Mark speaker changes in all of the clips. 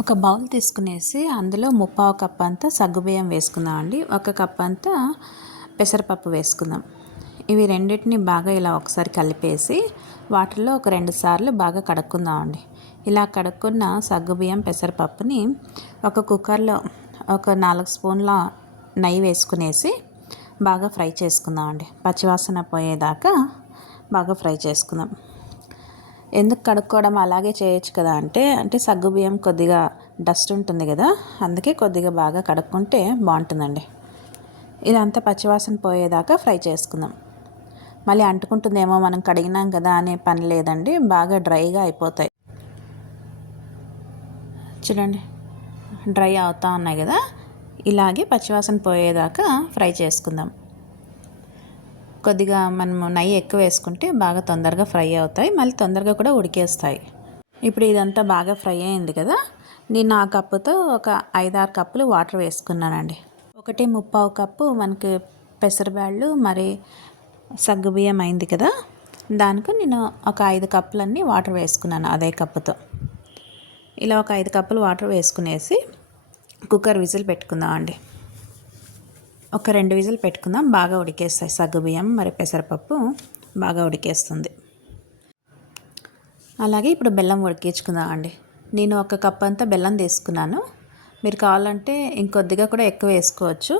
Speaker 1: ఒక బౌల్ తీసుకునేసి అందులో ముప్పావు కప్ అంతా సగ్గుబియ్యం వేసుకుందాం అండి. ఒక కప్ అంతా పెసరపప్పు వేసుకుందాం. ఇవి రెండింటిని బాగా ఇలా ఒకసారి కలిపేసి వాటిల్లో ఒక రెండు సార్లు బాగా కడుక్కుందాం అండి. ఇలా కడుక్కున్న సగ్గుబియ్యం పెసరపప్పుని ఒక కుక్కర్లో ఒక నాలుగు స్పూన్ల నెయ్యి వేసుకునేసి బాగా ఫ్రై చేసుకుందాం అండి. పచ్చివాసన పోయేదాకా బాగా ఫ్రై చేసుకుందాం. ఎందుకు కడుక్కోవడం అలాగే చేయొచ్చు కదా అంటే అంటే సగ్గుబియ్యం కొద్దిగా డస్ట్ ఉంటుంది కదా అందుకే కొద్దిగా బాగా కడుక్కుంటే బాగుంటుందండి. ఇదంతా పచ్చివాసన పోయేదాకా ఫ్రై చేసుకుందాం. మళ్ళీ అంటుకుంటుందేమో మనం కడిగినాం కదా అనే పని లేదండి బాగా డ్రైగా అయిపోతాయి. చూడండి డ్రై అవుతా ఉన్నాయి కదా ఇలాగే పచ్చివాసన పోయేదాకా ఫ్రై చేసుకుందాం. కొద్దిగా మనము నెయ్యి ఎక్కువ వేసుకుంటే బాగా తొందరగా ఫ్రై అవుతాయి. మళ్ళీ తొందరగా కూడా ఉడికేస్తాయి. ఇప్పుడు ఇదంతా బాగా ఫ్రై అయింది కదా. నేను ఆ కప్పుతో ఒక ఐదారు కప్పులు వాటర్ వేసుకున్నానండి. ఒకటి ముప్పావు కప్పు మనకి పెసరబ్యాళ్ళు మరి సగ్గుబియ్యం అయింది కదా. దానికి నేను ఒక ఐదు కప్పులన్నీ వాటర్ వేసుకున్నాను అదే కప్పుతో. ఇలా ఒక ఐదు కప్పులు వాటర్ వేసుకునేసి కుక్కర్ విజిల్ పెట్టుకుందాం అండి ఒక రెండు విజిల్ పెట్టుకుందాం. బాగా ఉడికేస్తాయి. సగ్గుబియ్యం మరి పెసరపప్పు బాగా ఉడికేస్తుంది. అలాగే ఇప్పుడు బెల్లం ఉడికించుకుందాం అండి. నేను ఒక కప్ అంతా బెల్లం తీసుకున్నాను. మీరు కావాలంటే ఇంకొద్దిగా కూడా ఎక్కువ వేసుకోవచ్చు.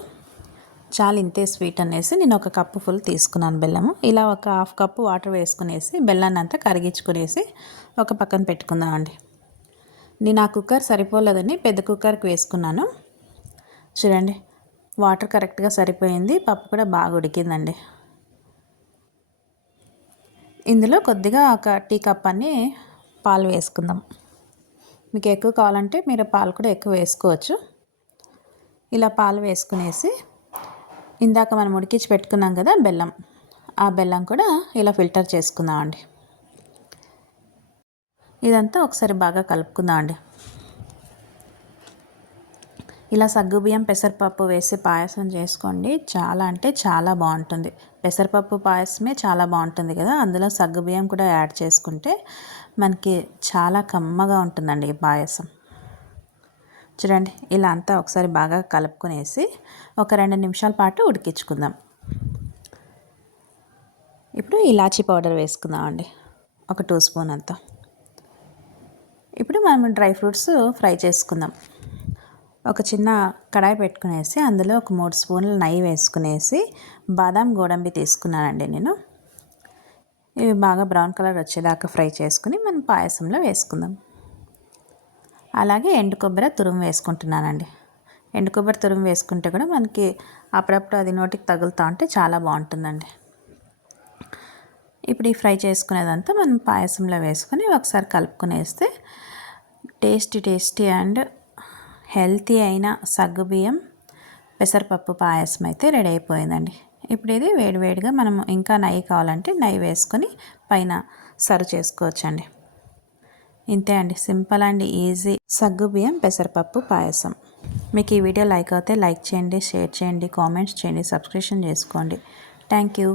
Speaker 1: చాలా ఇంతే స్వీట్ అనేసి నేను ఒక కప్పు ఫుల్ తీసుకున్నాను బెల్లము. ఇలా ఒక హాఫ్ కప్పు వాటర్ వేసుకునేసి బెల్లాన్ని అంతా కరిగించుకునేసి ఒక పక్కన పెట్టుకుందాం అండి. నేను ఆ కుక్కర్ సరిపోలేదని పెద్ద కుక్కర్కి వేసుకున్నాను. చూడండి వాటర్ కరెక్ట్గా సరిపోయింది. పప్పు కూడా బాగా ఉడికిందండి. ఇందులో కొద్దిగా ఒక టీ కప్ అని పాలు వేసుకుందాం. మీకు ఎక్కువ కావాలంటే మీరు పాలు కూడా ఎక్కువ వేసుకోవచ్చు. ఇలా పాలు వేసుకునేసి ఇందాక మనం ఉడికించి పెట్టుకున్నాం కదా బెల్లం. ఆ బెల్లం కూడా ఇలా ఫిల్టర్ చేసుకుందాం అండి ఇదంతా ఒకసారి బాగా కలుపుకుందాం అండి ఇలా సగ్గుబియ్యం పెసరపప్పు వేసి పాయసం చేసుకోండి. చాలా అంటే చాలా బాగుంటుంది. పెసరపప్పు పాయసమే చాలా బాగుంటుంది కదా. అందులో సగ్గుబియ్యం కూడా యాడ్ చేసుకుంటే మనకి చాలా కమ్మగా ఉంటుందండి ఈ పాయసం. చూడండి ఇలా అంతా ఒకసారి బాగా కలుపుకునేసి ఒక రెండు నిమిషాల పాటు ఉడికించుకుందాం. ఇప్పుడు ఇలాచీ పౌడర్ వేసుకుందాం అండి ఒక టూ స్పూన్ అంతా. ఇప్పుడు మనం డ్రై ఫ్రూట్స్ ఫ్రై చేసుకుందాం. ఒక చిన్న కడాయి పెట్టుకునేసి అందులో ఒక మూడు స్పూన్లు నెయ్యి వేసుకునేసి బాదాం గోడంబి తీసుకున్నానండి నేను. ఇవి బాగా బ్రౌన్ కలర్ వచ్చేదాకా ఫ్రై చేసుకుని మనం పాయసంలో వేసుకుందాం. అలాగే ఎండు కొబ్బరి తురుము వేసుకుంటున్నానండి. ఎండు కొబ్బరి తురుము వేసుకుంటే కూడా మనకి అప్పుడప్పుడు అది నోటికి తగులుతూ ఉంటే చాలా బాగుంటుందండి. ఇప్పుడు ఈ ఫ్రై చేసుకునేదంతా మనం పాయసంలో వేసుకొని ఒకసారి కలుపుకునేస్తే టేస్టీ టేస్టీ అండ్ హెల్తీ అయిన సగ్గుబియ్యం పెసరపప్పు పాయసం అయితే రెడీ అయిపోయిందండి. ఇప్పుడు ఇది వేడివేడిగా మనం ఇంకా నెయ్యి కావాలంటే నెయ్యి వేసుకొని పైన సర్వ్ చేసుకోవచ్చండి. ఇంతే అండి. సింపుల్ అండ్ ఈజీ సగ్గుబియ్యం పెసరపప్పు పాయసం. మీకు ఈ వీడియో లైక్ అయితే లైక్ చేయండి షేర్ చేయండి కామెంట్స్ చేయండి సబ్స్క్రిప్షన్ చేసుకోండి. Thank you.